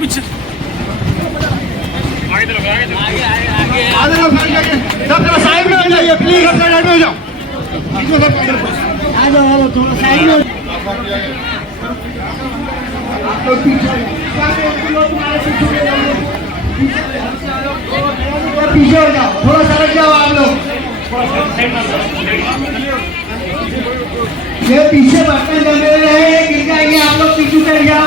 पीछे साइड में हो जाइए प्लीज, साइड में हो जाओ, आ जाओ थोड़ा साइड में। पीछे हो जाओ, थोड़ा सरक जाओ आप लोग, ये पीछे बर्तन जमे हुए हैं, गिर जाएंगे आप लोग, पीछे कर जाओ,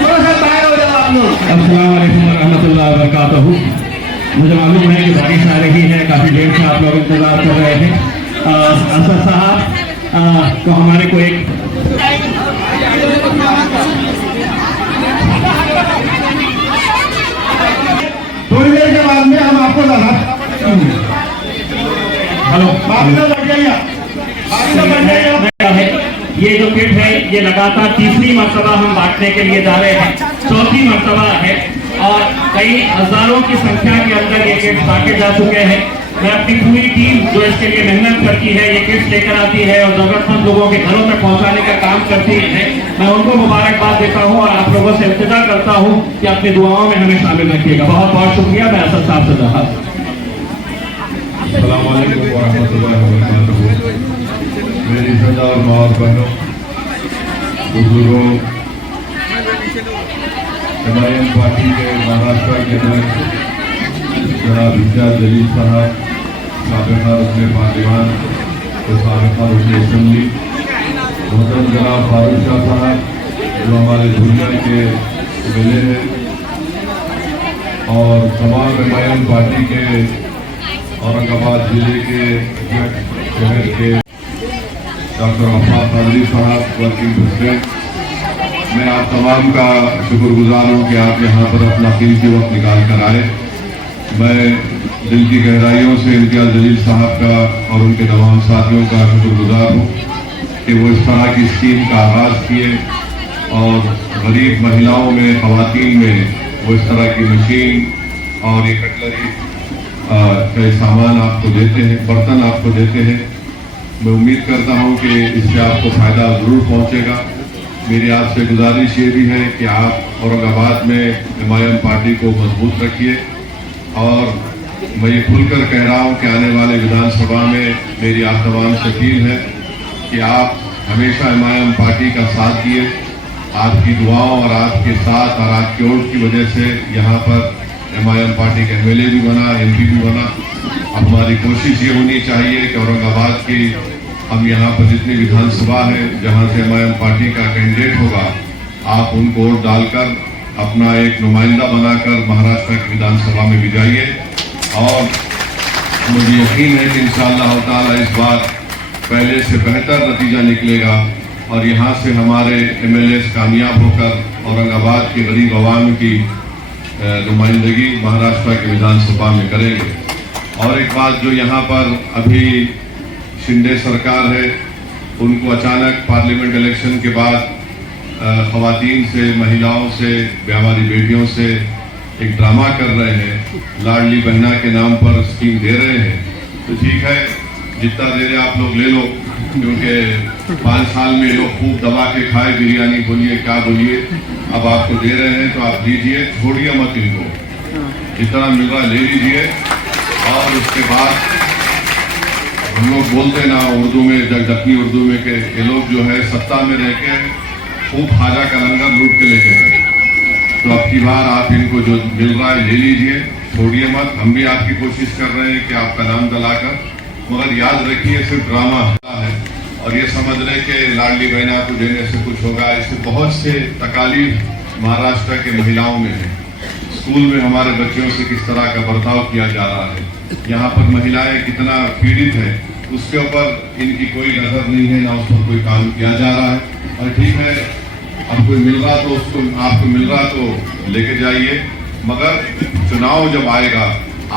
थोड़ा सा बाहर हो जाओ आप लोग। अस्सलाम वालेकुम रहमतुल्लाहि व बरकातहू। मुझे मालूम है कि बारिश आ रही है, काफी देर से आप लोग इंतजार कर रहे थे। असद साहब तो हमारे को एक थोड़ी देर के बाद में हम आपको ये जो किट है ये लगातार तीसरी मर्तबा हम बांटने के लिए जा रहे हैं, चौथी मर्तबा है और कई हजारों की संख्या के अंदर ये किट बांटे जा चुके हैं। मैं अपनी पूरी टीम जो इसके लिए मेहनत करती है, ये किट्स लेकर आती है और जरूरतमंद लोगों के घरों तक पहुंचाने का काम करती है, मैं उनको मुबारकबाद देता हूं और आप लोगों से इल्तिजा करता हूं कि अपनी दुआओं में हमें शामिल रखिएगा। बहुत बहुत शुक्रिया। मैं असद साहब से रहा। अस्सलाम वालेकुम व रहमतुल्लाहि व बरकातहू। मेरी सजा और माँ और बहनों, बुजुर्गों, एमआईएम पार्टी के महाराष्ट्र के अध्यक्ष जनाब इम्तियाज जलील साहब, साबिका रुकने पार्लियामान और साबिका रुकने असेंबली, मोहतरम जनाब फारूक शाह साहब जो हमारे दुनिया के मिले हैं, और तमाम एमआईएम पार्टी के औरंगाबाद जिले के शहर के डॉक्टर अफाफ कादरी साहब, वर्किंग प्रेसिडेंट, मैं आप तमाम का शुक्रगुजार हूँ कि आप यहाँ पर अपना कीमती वक्त निकाल कर आए। मैं दिल की गहराइयों से इम्तियाज जलील साहब का और उनके तमाम साथियों का शुक्रगुजार हूँ कि वो इस तरह की स्कीम का आगाज़ किए और गरीब महिलाओं में, ख़वातीन में वो इस तरह की मशीन और ये कटलरी का सामान आपको देते हैं, बर्तन आपको देते हैं। मैं उम्मीद करता हूं कि इससे आपको फ़ायदा ज़रूर पहुंचेगा। मेरी आपसे गुजारिश ये भी है कि आप औरंगाबाद में एमआईएम पार्टी को मजबूत रखिए और मैं ये खुलकर कह रहा हूं कि आने वाले विधानसभा में मेरी आप तमाम से अपील है कि आप हमेशा एमआईएम पार्टी का साथ दिए। आपकी दुआओं और आपके साथ और आपके वोट की वजह से यहाँ पर एमआईएम पार्टी का एमएलए भी बना, एमपी भी बना। अब हमारी कोशिश ये होनी चाहिए कि औरंगाबाद की हम यहाँ पर जितनी विधानसभा है जहाँ से एमआईएम पार्टी का कैंडिडेट होगा, आप उनको वोट डालकर अपना एक नुमाइंदा बनाकर महाराष्ट्र की विधानसभा में भी जाइए और मुझे यकीन है कि इंशाअल्लाह ताला इस बार पहले से बेहतर नतीजा निकलेगा और यहाँ से हमारे एमएलए कामयाब होकर औरंगाबाद के गरीब अवाम की नुमाइंदगी महाराष्ट्र के विधानसभा में करेंगे। और एक बात जो यहाँ पर अभी शिंदे सरकार है, उनको अचानक पार्लियामेंट इलेक्शन के बाद ख़वातीन से, महिलाओं से, हमारी बेटियों से एक ड्रामा कर रहे हैं, लाडली बहना के नाम पर स्कीम दे रहे हैं। तो ठीक है, जितना दे रहे आप लोग ले लो, क्योंकि 5 साल में लोग खूब दबा के खाए, बिरयानी बोलिए क्या बोलिए, अब आपको दे रहे हैं तो आप लीजिए, छोड़िए मत इनको, जितना मिल रहा ले लीजिए। और उसके बाद हम लोग बोलते ना उर्दू में, दक्षिणी उर्दू में, कि ये लोग जो है सत्ता में रह के खूब खाजा का लंगर लूट के लेके गए। तो अब की बार आप इनको जो मिल रहा है ले लीजिए, छोड़िए मत। हम भी आपकी कोशिश कर रहे हैं कि आपका नाम दलाकर, मगर याद रखिए सिर्फ ड्रामा है और ये समझ लें कि लाडली बहना को देने से कुछ होगा। इससे बहुत से तकालीफ महाराष्ट्र के महिलाओं में है। स्कूल में हमारे बच्चों से किस तरह का बर्ताव किया जा रहा है, यहाँ पर महिलाएं कितना पीड़ित है, उसके ऊपर इनकी कोई नजर नहीं है, ना उस पर कोई काम किया जा रहा है। और ठीक है, अब कोई मिल रहा तो उसको, आपको मिल रहा तो लेके जाइए, मगर चुनाव जब आएगा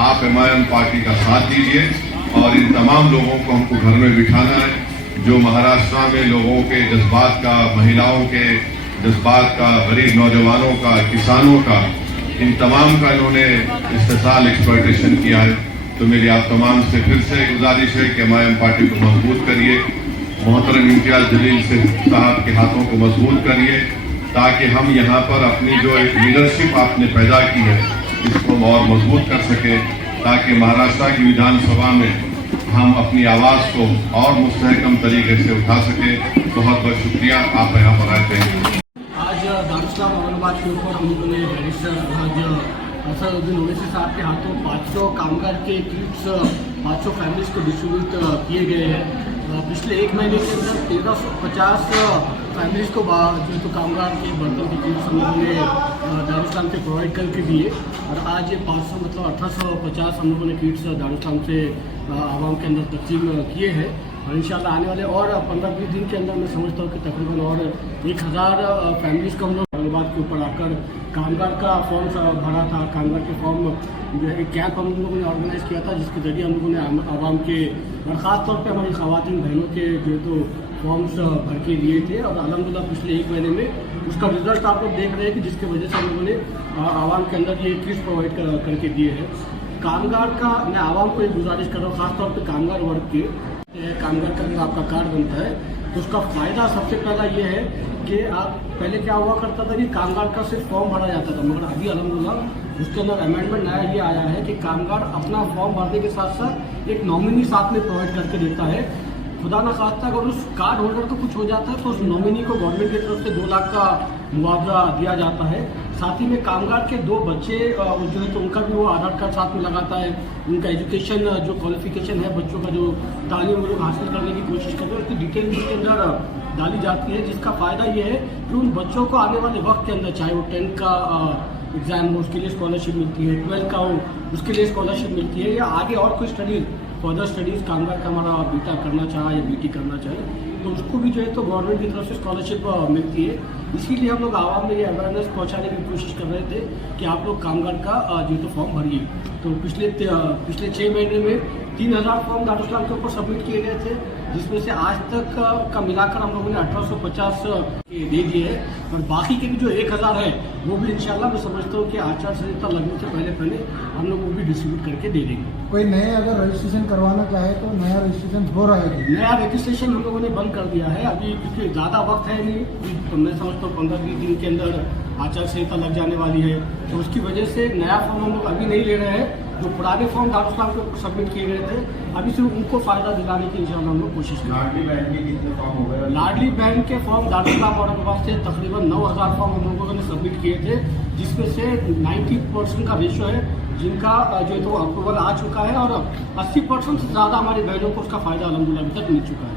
आप एमआईएम पार्टी का साथ दीजिए और इन तमाम लोगों को हमको घर में बिठाना है जो महाराष्ट्र में लोगों के जज्बात का, महिलाओं के जज्बात का, गरीब नौजवानों का, किसानों का, इन तमाम का इन्होंने इस्तेसाल एक्सप्लॉयटेशन किया है। तो मेरी आप तमाम से फिर से गुजारिश है कि एमआईएम पार्टी को मजबूत करिए, मोहतरम इम्तियाज जलील साहब के हाथों को मजबूत करिए ताकि हम यहाँ पर अपनी जो एक लीडरशिप आपने पैदा की है इसको और मजबूत कर सके, ताकि महाराष्ट्र की विधानसभा में हम अपनी आवाज़ को और मुस्तहकम तरीके से उठा सके। बहुत बहुत शुक्रिया, आप यहाँ पर आए थे। आज दारुस्लाम औरंगाबाद के ऊपर हम लोगों ने बैरिस्टर असदुद्दीन ओवैसी साहब के हाथों 500 कामगार के किट्स 500 फैमिलीज को डिस्ट्रीब्यूट किए गए हैं। पिछले एक महीने के अंदर 1350 फैमिलीज को जो तो कामगार के बर्तन के किट्स हम लोगों ने दारुस्लाम से प्रोवाइड करके दिए, और आज ये 500 मतलब 1850 हम लोगों ने किट्स दारुस्लाम से आवाम के अंदर तकसीम किए हैं। और इंशाल्लाह आने वाले और 15-20 दिन के अंदर मैं समझता हूँ कि तकरीबन और 1000 फैमिलीज़ को हम लोग औरंगाबाद के ऊपर आकर कामगार का फॉर्म भरा था। कामगार के फॉर्म एक कैंप हम लोगों ने ऑर्गेनाइज़ किया था, जिसके जरिए हम लोगों ने आवाम के और ख़ास तौर पे हमारी ख़वातीन बहनों के जो तो फॉर्म्स भर के दिए थे, और अल्हम्दुलिल्लाह पिछले एक महीने में उसका रिजल्ट आप लोग देख रहे हैं कि जिसकी वजह से हम लोगों ने आवाम के अंदर ये किट्स प्रोवाइड करके दिए हैं। कामगार का मैं आवाम को एक गुजारिश कर रहा हूँ, ख़ासतौर पर कामगार वर्ग के, कामगार का जब आपका कार्ड बनता है तो उसका फ़ायदा सबसे पहला ये है कि आप पहले क्या हुआ करता था कि कामगार का सिर्फ फॉर्म भरा जाता था, मगर अभी अल्हम्दुलिल्लाह उसके अंदर अमेंडमेंट नया ये आया है कि कामगार अपना फॉर्म भरने के साथ साथ एक नॉमिनी साथ में प्रोवाइड करके देता है। खुदा न खास्ता अगर उस कार्ड होल्डर को कुछ हो जाता है तो उस नॉमिनी को गवर्नमेंट की तरफ से 2 लाख का मुआवजा दिया जाता है। साथ ही में कामगार के 2 बच्चे जो है तो उनका भी वो आधार कार्ड साथ में लगाता है। उनका एजुकेशन जो क्वालिफिकेशन है बच्चों का, जो तालीम वो लोग हासिल करने की कोशिश करते हैं, उसकी डिटेल भी इसके अंदर डाली जाती है, जिसका फ़ायदा ये है कि उन बच्चों को आने वाले वक्त के अंदर, चाहे वो 10th का एग्ज़ाम हो उसके लिए स्कॉलरशिप मिलती है, 12th का हो उसके लिए स्कॉलरशिप मिलती है, या आगे और कोई स्टडीज़ फर्दर स्टडीज़ कामगार का हमारा बीटा करना चाहे या बीटी करना चाहे तो उसको भी जो है तो गवर्नमेंट की तरफ से स्कॉलरशिप मिलती है। इसीलिए हम लोग आवाम में ये अवेयरनेस पहुंचाने की कोशिश कर रहे थे कि आप लोग कामगार का जो तो फॉर्म भरिए। तो पिछले 6 महीने में 3000 फॉर्म दारुस्लाम के ऊपर सबमिट किए गए थे, जिसमें से आज तक का मिलाकर हम लोगों ने 1850 दे दिए हैं, और बाकी के भी जो 1000 है वो भी इंशाल्लाह मैं समझता हूँ कि आचार संहिता लगने से पहले हम लोग वो भी डिस्ट्रीब्यूट करके दे देंगे। कोई नए अगर रजिस्ट्रेशन करवाना चाहे तो नया रजिस्ट्रेशन हो रहा है? नया रजिस्ट्रेशन हम लोगों ने बंद कर दिया है अभी, क्योंकि ज़्यादा वक्त है नहीं, तो मैं समझता हूँ 15-20 दिन के अंदर आचार संहिता लग जाने वाली है, तो उसकी वजह से नया फॉर्म हम लोग अभी नहीं ले रहे हैं। जो पुराने फॉर्म दारुस्लाम के ऊपर सबमिट किए गए थे अभी सिर्फ उनको फ़ायदा दिलाने की इंशाल्लाह हम लोग कोशिश करेंगे। लाडली बहन के कितने फॉर्म हो गए? लाडली बहन के फॉर्म दारुस्लाम औरंगाबाद से तकरीबन 9000 फॉर्म हम लोगों ने सबमिट किए थे, जिसमें से 90% का रेशो है जिनका जो तो अप्रूवल आ चुका है, और 80% से ज़्यादा हमारी बहनों को उसका फ़ायदा अल्हम्दुलिल्लाह अभी तक मिल चुका है।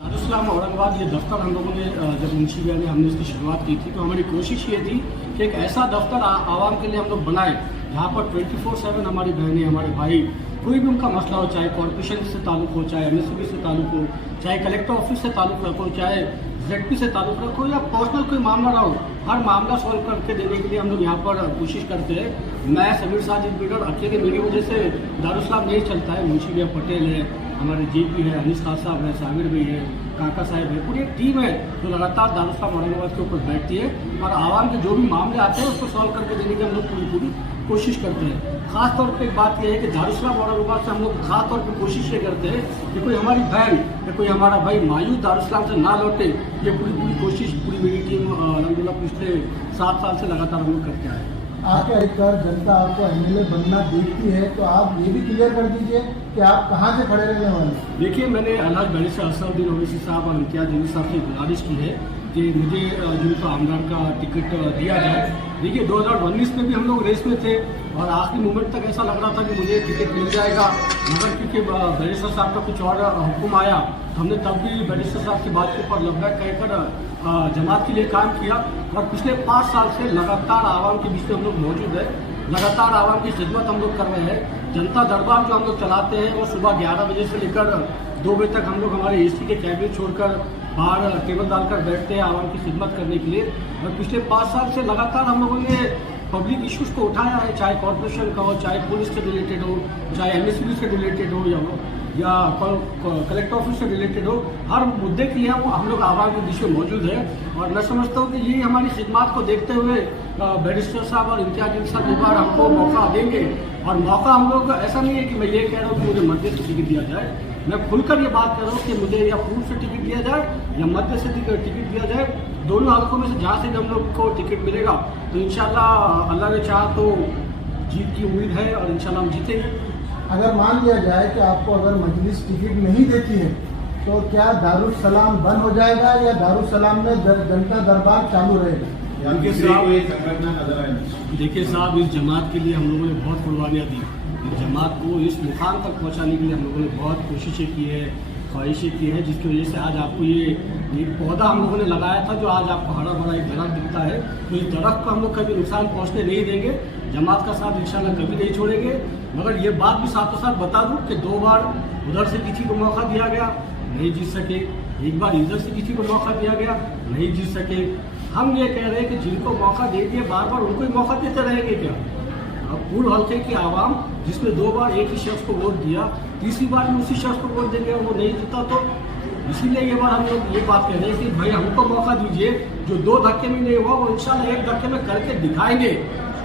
दारुस्लाम औरंगाबाद ये दफ्तर हम लोगों ने जब मुंशी भैया ने हमने इसकी शुरुआत की थी तो हमारी कोशिश ये थी कि एक ऐसा दफ्तर आवाम के लिए हम लोग बनाए जहाँ पर 24/7 हमारी बहनें, हमारे भाई, कोई भी उनका मसला हो, चाहे कॉर्पोरेशन से ताल्लुक़ हो, चाहे MSB से ताल्लुक़ हो, चाहे कलेक्टर ऑफिस से ताल्लुक़ रखो, चाहे ZP से ताल्लुक़ रखो, या पर्सनल कोई मामला रहो, हर मामला सॉल्व करके देने के लिए हम लोग यहाँ पर कोशिश करते हैं। मैं समीर साजिद बिडर अकेले मेरी वजह से दारुस्लाम नहीं चलता है, मुंशी भैया पटेल है, हमारे JP है, अनिस खान साहब है, साबिर भाई है, काका साहब है, पूरी एक टीम है जो लगातार दारुस्लाम औरंगाबाद के ऊपर बैठती है, और आवाम के जो भी मामले आते हैं उसको सॉल्व करके देने की हम लोग पूरी कोशिश करते हैं। ख़ास तौर पे एक बात यह है कि दारुस्लाम औरंगाबाद से हम लोग ख़ास तौर पे कोशिश ये करते हैं कि कोई हमारी बहन या कोई हमारा भाई मायूस दारुस्लाम से ना लौटे, ये पूरी कोशिश पूरी मेरी टीम अल्हम्दुलिल्लाह पिछले 7 साल से लगातार हम लोग करते आए। आगे आकर जनता आपको MLA बनना देखती है तो आप ये भी क्लियर कर दीजिए कि आप कहाँ से खड़े रहने वाले? देखिए, मैंने अलहाज बैरिस्टर असदुद्दीन ओवैसी साहब और इम्तियाज़ जलील साहब से गुजारिश की है कि मुझे जो तो आमदार का टिकट दिया जाए। देखिए, 2019 में भी हम लोग रेस में थे और आखिरी मोमेंट तक ऐसा लग रहा था कि मुझे टिकट मिल जाएगा, मगर क्योंकि बैरिस्टर साहब का कुछ और हुक्म आया तो हमने तब भी बैरिस्टर साहब की बात के ऊपर लब्बैक कहकर जमात के लिए काम किया, और पिछले 5 साल से लगातार आवाम के बीच में हम लोग मौजूद है, लगातार आवाम की खिदमत हम लोग कर रहे हैं। जनता दरबार जो हम लोग चलाते हैं वो सुबह 11 बजे से लेकर 2 बजे तक हम लोग हमारे AC के कैबिन छोड़कर बाहर टेबल डालकर बैठते हैं आवाम की खिदमत करने के लिए। और पिछले 5 साल से लगातार हम लोगों ने पब्लिक इश्यूज़ को उठाया है, चाहे कॉर्पोरेशन का हो, चाहे पुलिस से रिलेटेड हो, चाहे MSB से रिलेटेड हो, या कलेक्टर ऑफिस से रिलेटेड हो, हर मुद्दे के लिए हम लोग आवाम के बीच में मौजूद है। और मैं समझता हूँ कि ये हमारी खिदमत को देखते हुए बैरिस्टर साहब और इम्तियाज़ जलील साहब एक बार हमको मौका देंगे, और मौका हम लोग ऐसा नहीं है कि मैं ये कह रहा हूँ कि मुझे मर्जी से टिकट दिया जाए, मैं खुलकर ये बात कर रहा हूँ कि मुझे या पूर्व से टिकट दिया जाए या मध्य से टिकट दिया जाए, दोनों हल्कों में से जहाँ से हम लोग को टिकट मिलेगा तो इंशाल्लाह अल्लाह ने चाहा तो जीत की उम्मीद है और इंशाल्लाह हम जीतेंगे। अगर मान लिया जाए कि आपको अगर मजलिस टिकट नहीं देती है तो क्या दारुल सलाम बंद हो जाएगा या दारुल सलाम में जनता दरबार चालू रहेगा? देखिए साहब, इस जमात के लिए हम लोगों ने बहुत कुर्बानियाँ दी। इस जमात को इस मुकाम तक पहुँचाने के लिए हम लोगों ने बहुत कोशिशें की है, ख्वाहिशें की है, जिसकी वजह से आज आपको ये एक पौधा हम लोगों ने लगाया था जो आज आपको हरा भरा एक दरख्त दिखता है। तो इस दरख्त को हम लोग कभी नुकसान पहुँचने नहीं देंगे, जमात का साथ इंशाल्लाह कभी नहीं छोड़ेंगे। मगर ये बात भी साथों साथ बता दूँ कि 2 बार उधर से किसी को मौका दिया गया, नहीं जीत सके, एक बार इधर से किसी को मौका दिया गया, नहीं जीत सके। हम ये कह रहे हैं कि जिनको मौका दे दिए बार बार उनको ही मौका देते रहेंगे क्या? अब पूर्व हल्के की आवाम जिसने 2 बार एक ही शख्स को वोट दिया, तीसरी बार भी उसी शख्स को वोट देंगे, वो नहीं जीता तो इसीलिए ये बार हम लोग ये बात कह रहे हैं कि भाई हमको मौका दीजिए, जो 2 धक्के में नहीं हुआ वो इंशाल्लाह 1 धक्के में करके दिखाएंगे।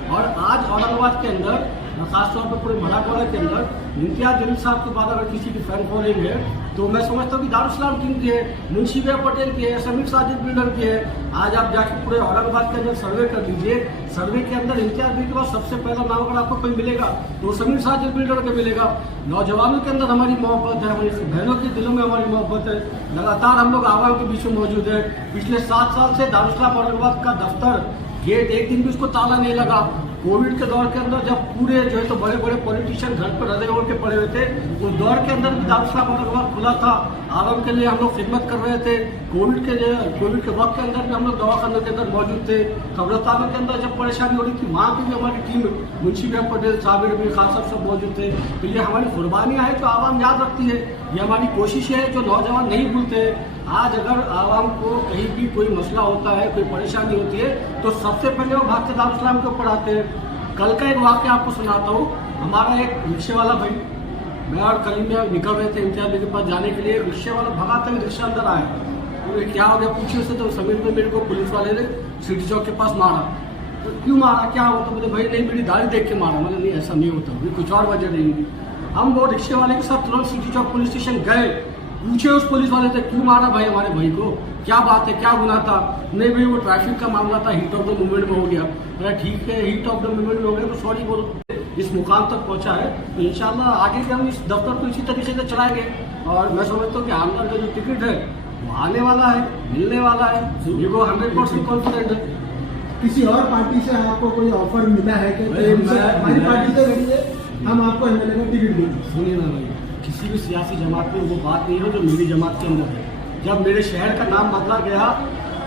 और आज औरंगाबाद के अंदर खासतौर पर पूरे मराठवाड़ा के अंदर इम्तियाज जलील साहब के बाद अगर किसी की फैन फॉलोइंग है तो मैं समझता हूँ कि दारुल टीम की है, मुंशी भैया पटेल की है, समीर साजिद बिल्डर की है। आज आप जाके पूरे औरंगाबाद के अंदर सर्वे कर लीजिए, सर्वे के अंदर इम्तियाज बिल्डर के बाद सबसे पहला नाम अगर आपको कोई मिलेगा तो समीर साजिद बिल्डर का मिलेगा। नौजवानों के अंदर हमारी मोहब्बत है, हमारी बहनों के दिलों में हमारी मोहब्बत है, लगातार हम लोग आवाम के बीच में मौजूद है। पिछले 7 साल से दारुल औरंगाबाद का दफ्तर गेट एक दिन भी उसको ताला नहीं लगा। कोविड के दौर के अंदर जब पूरे जो है तो बड़े बड़े पॉलिटिशियन घर पर रजे ओढ़ के पड़े हुए थे, उस दौर के अंदर भी दारुल औरंगाबाद खुला था, आवाम के लिए हम लोग खिदमत कर रहे थे। कोविड के वक्त के अंदर भी हम लोग दवाखानों के अंदर मौजूद थे, कब्रिस्तानों के अंदर जब परेशानी हो रही थी वहाँ पर भी हमारी टीम मुंशी भैया पटेल, साबिर भी, खान साहब सब मौजूद थे। तो ये हमारी कुर्बानियाँ हैं जो आवाम याद रखती है, ये हमारी कोशिश है जो नौजवान नहीं भूलते। आज अगर आवाम को कहीं भी कोई मसला होता है, कोई परेशानी होती है तो सबसे पहले वो भागते दारुल के ऊपर आते हैं। कल का एक वाक्य आपको सुनाता हूँ। हमारा एक रिक्शे वाला भाई, मैं और कलीम में निकल रहे थे इम्तियाज के पास जाने के लिए, रिक्शे वाला भगाते हुए रिक्शा अंदर आया, तो क्या हो गया पूछे उससे, तो समीर में मेरे को पुलिस वाले ने सिटी चौक के पास मारा। तो क्यों मारा, क्या हो? तो बोले भाई नहीं मेरी दाढ़ी देख के मारा। मैंने नहीं ऐसा नहीं होता, भाई कुछ और वजह नहीं। हम वो रिक्शे वाले के साथ तुरंत सिटी चौक पुलिस स्टेशन गए, पूछे उस पुलिस वाले से क्यों मारा भाई हमारे भाई को, क्या बात है, क्या गुनाह था? नहीं भाई वो ट्रैफिक का मामला था, हीट ऑफ द मूवमेंट में हो गया। अरे ठीक है, हीट ऑफ द मूवमेंट में हो गया तो सॉरी बोलो। इस मुकाम तक पहुंचा है तो इंशाल्लाह आगे भी हम इस दफ्तर को इसी तरीके से चलाएंगे। और मैं समझता हूँ कि आमदार का जो टिकट है वो आने वाला है, मिलने वाला है, ये को 100% कॉन्फिडेंट है। किसी और पार्टी से आपको कोई ऑफर मिला है कि हमारी पार्टी से लड़िए, हम आपको एमएलए में टिकट देंगे? सुनिए ना भाई, किसी भी सियासी जमात में वो बात नहीं है जो मेरी जमात के अंदर है। जब मेरे शहर का नाम बदला गया,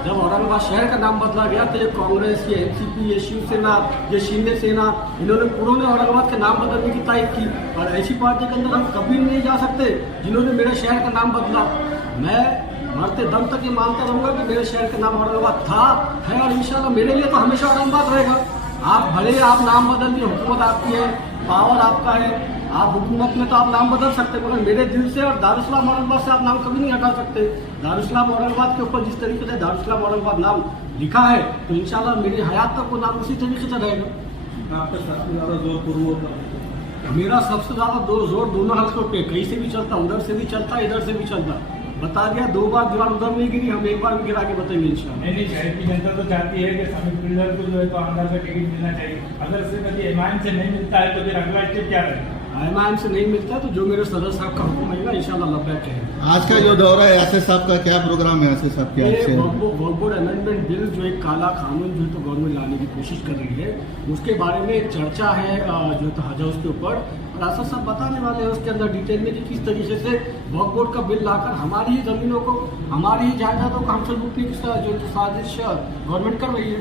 जब औरंगाबाद शहर का नाम बदला गया तो ये कांग्रेस, ये एनसीपी, ये शिवसेना, ये शिंदे सेना, इन्होंने पूरों ने औरंगाबाद का नाम बदलने की तारीफ की। और ऐसी पार्टी के अंदर हम कभी नहीं जा सकते जिन्होंने मेरे शहर का नाम बदला। मैं मरते दम तक ये मानता रहूँगा कि मेरे शहर का नाम औरंगाबाद था, है और इंशाल्लाह मेरे लिए तो हमेशा औरंगाबाद रहेगा। आप भले आप नाम बदल दिए, हुकूमत आपकी है, पावर आपका है, आप हुकूमत में तो आप नाम बदल सकते, मगर मेरे दिल से और दारुल औरंगाबाद से आप नाम कभी नहीं हटा सकते। दारुल औरंगाबाद के ऊपर जिस तरीके से दारुल औरंगाबाद नाम लिखा है तो इंशाल्लाह मेरी हयात तक वो नाम उसी तरीके से रहेगा। आपका सबसे ज़्यादा जोर पूर्व होता? मेरा सबसे ज़्यादा जोर दोनों हल्कों पे, कहीं से भी चलता, उधर से भी चलता, इधर से भी चलता। बता दिया 2 बार दीवार उधर नहीं गिरी, हम 1 बार भी गिरा के बताएंगे इंशाल्लाह। नहीं, शहर की जनता तो चाहती है कि समीर बिल्डर को जो है तो आमदार का टिकट मिलना चाहिए। अगर से कभी एमआईएम से नहीं मिलता है तो फिर अगला स्टेप क्या रहेगा? एमआईएम से नहीं मिलता तो जो मेरे सदर साहब का हुक्म आएगा इंशाल्लाह लब्बैक कहेंगे। आज का जो दौरा है यासिर साहब का क्या प्रोग्राम है? यासिर साहब क्या ये वक्फ बोर्ड अमेंडमेंट बिल जो एक काला कानून जो तो गवर्नमेंट लाने की कोशिश कर रही है, उसके बारे में एक चर्चा है जो तो हाजा उसके ऊपर, और यासिर साहब बताने वाले हैं उसके अंदर डिटेल में कि किस तरीके से वक्फ बोर्ड का बिल लाकर हमारी ही जमीनों को, हमारी ही जायदादों को हमसे लूटने की जो साजिश गवर्नमेंट कर रही है।